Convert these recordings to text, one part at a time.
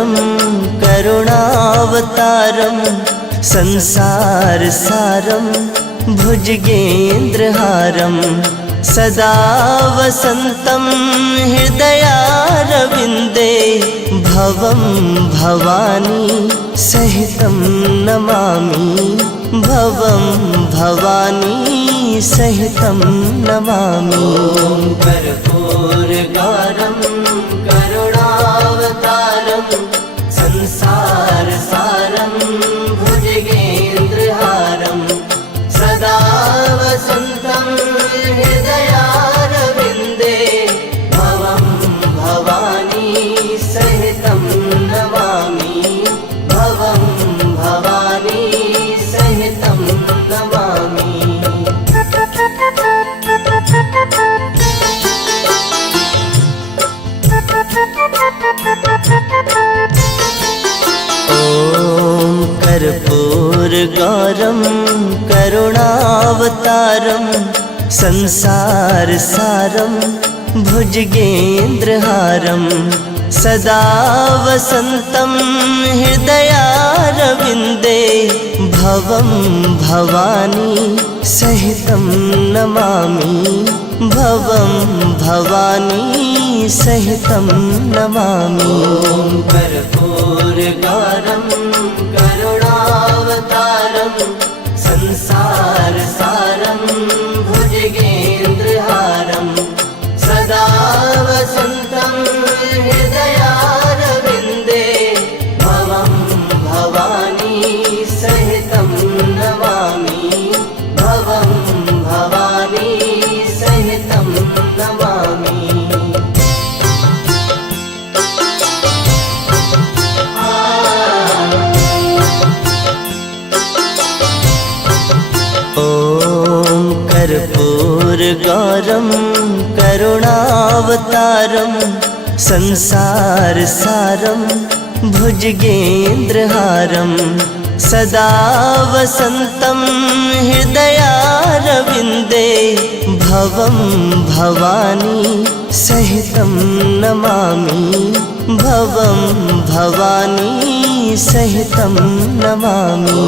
गौरम करुणावतारम संसारसारम भुजगेन्द्रहारम सदा वसन्तं हृदयारविन्दे भवं भवानी सहितं नमामि भवं भवानी सहितं नमामि। कर्पूरगौरं करुणावतारं संसारसारं भुजगेन्द्रहारं सदा वसन्तं हृदयारविन्दे भवं भवानी सहितं नमामि भवं भवानी सहितं नमामि। ॐ कर्पूरगौरं करुणावतारं संसारसारं भुजगेन्द्रहारं सदा वसन्तं हृदयारविन्दे भवं भवानी सहितं नमामि भवं भवानी सहितं नमामि। कर्पूरगौरं करुणावतारं संसारसारं भुजगेन्द्रहारं सदा वसन्तं हृदयारविन्दे भवं भवानी सहितं नमामि भवं भवानी सहितं नमामि। ॐ कर्पूरगौरं करुणावतारं संसारसारं भुजगेन्द्रहारं सदा वसन्तं हृदयारविन्दे भवं भवानी सहितं नमामि भवं भवानी सहितं नमामि।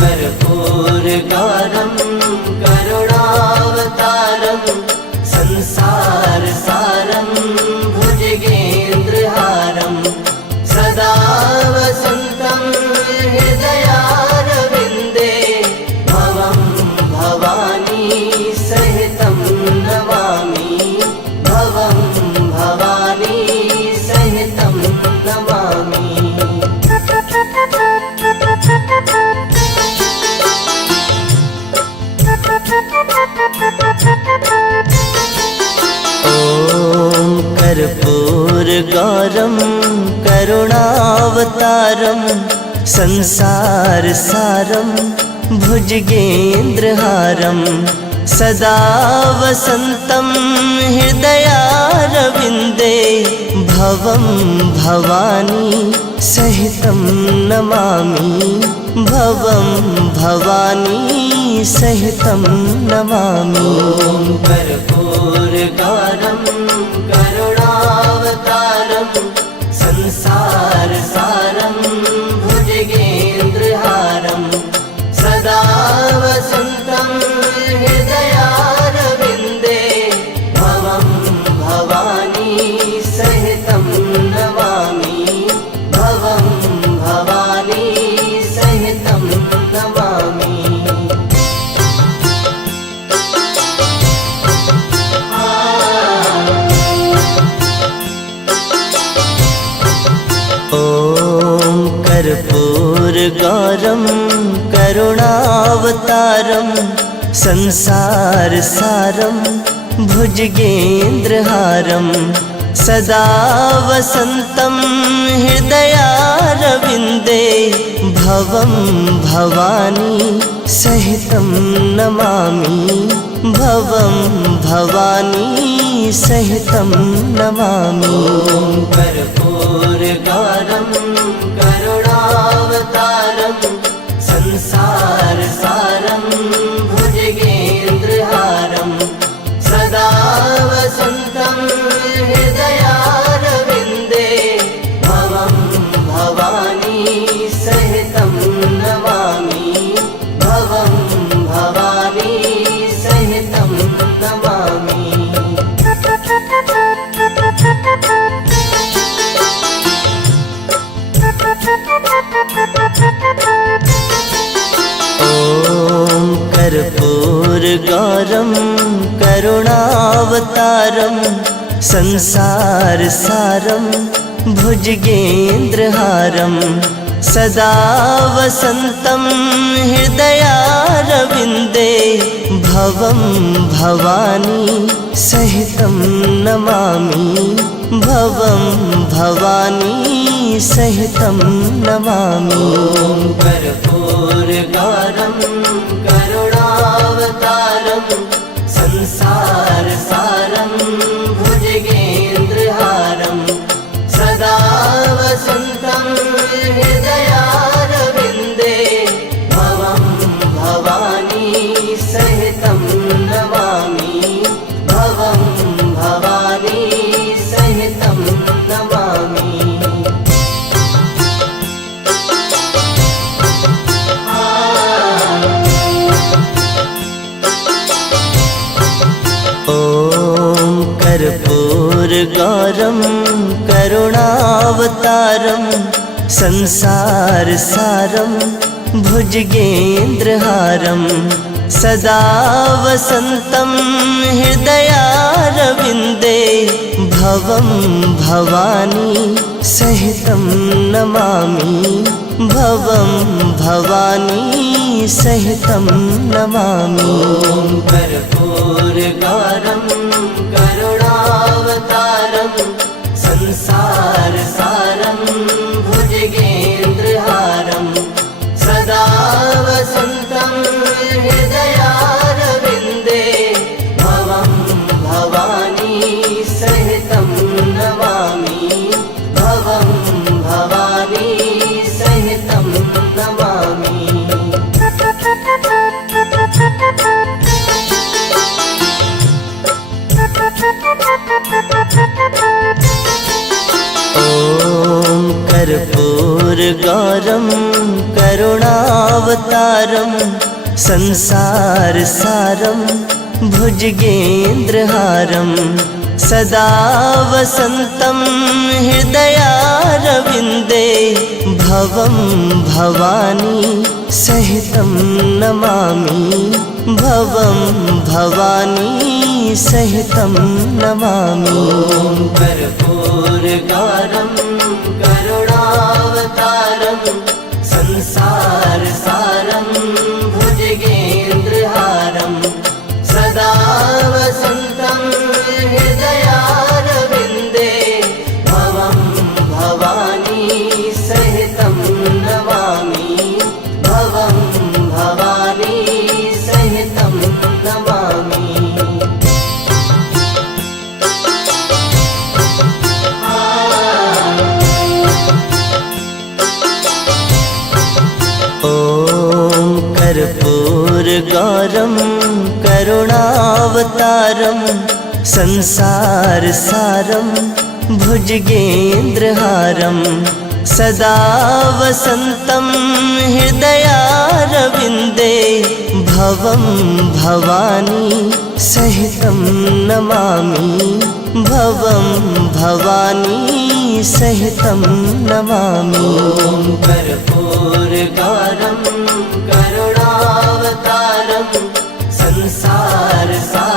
कर्पूरगौरं करुणावतारं संसारसारं भुजगेन्द्रहारं सदा वसन्तं हृदयारविन्दे भवं भवानी सहितं नमामि भवं भवानी सहितं नमामि। ॐ कर्पूरगौरं करुणावतारं संसारसारं भुजगेन्द्रहारं सदा वसन्तं हृदयारविन्दे भवं भवानी सहितं नमामि भवं भवानी सहितं नमामि। कर्पूरगौरं करुणावतारं संसारसारं भुजगेन्द्रहारं सदा वसन्तं हृदयारविन्दे भवं भवानी सहितं नमामि भवं भवानी सहितं नमामि। ॐ कर्पूरगौरं करुणावतारं संसारसारं भुजगेन्द्रहारं सदा वसन्तं हृदयारविन्दे भवं भवानी सहितं नमामि भवं भवानी सहितं नमामि। कर्पूरगौरं करुणावतारं संसारसारं भुजगेन्द्रहारं सदा वसन्तं हृदयारविन्दे भवं कर्पूरगारम संसार सारम भुजगेन्द्रहारम सदा वसन्तं हृदयारविन्दे भवं भवानी सहितं नमामि भवं भवानी सहितं नमामि। कर्पूरगारं करुणावतारं संसार सारं भुजगेन्द्रहारं सदा वसन्तं हृदयारविन्दे भवं भवानी सहितं नमामि भवं भवानी सहितं नमामि। ॐ कर्पूरगारं करुणावतारं संसार सारं भुजगेन्द्रहारं सदा वसन्तं हृदयारविन्दे भवं भवानी सहितं नमामि भवं भवानी सहितं नमामि। कर्पूरगारं करुणावतारं संसार सारं भुजगेन्द्रहारं सदा वसन्तं हृदयारविन्दे भवं भवानी सहितं नमामि भवं भवानी सहितं नमामि। ॐ कर्पूरगारं करुणावतारं संसार सारं भुजगेन्द्रहारं सदा वसन्तं हृदयारविन्दे भवं भवानी सहितं नमामि भवं भवानी सहितं नमामि। कर्पूरगारं करुणावतारं संसार सारं भुजगेन्द्रहारं सदा वसन्तं हृदयारविन्दे भवं भवानी सहितं नमामि भवं भवानी सहितं नमामि। ॐ कर्पूरगारं करुणावतारं संसार सारं भुजगेन्द्रहारं सदा वसन्तं हृदयारविन्दे भवं भवानी सहितं नमामि भवं भवानी सहितं नमामि। कर्पूरगारं करुणावतारं संसार सारं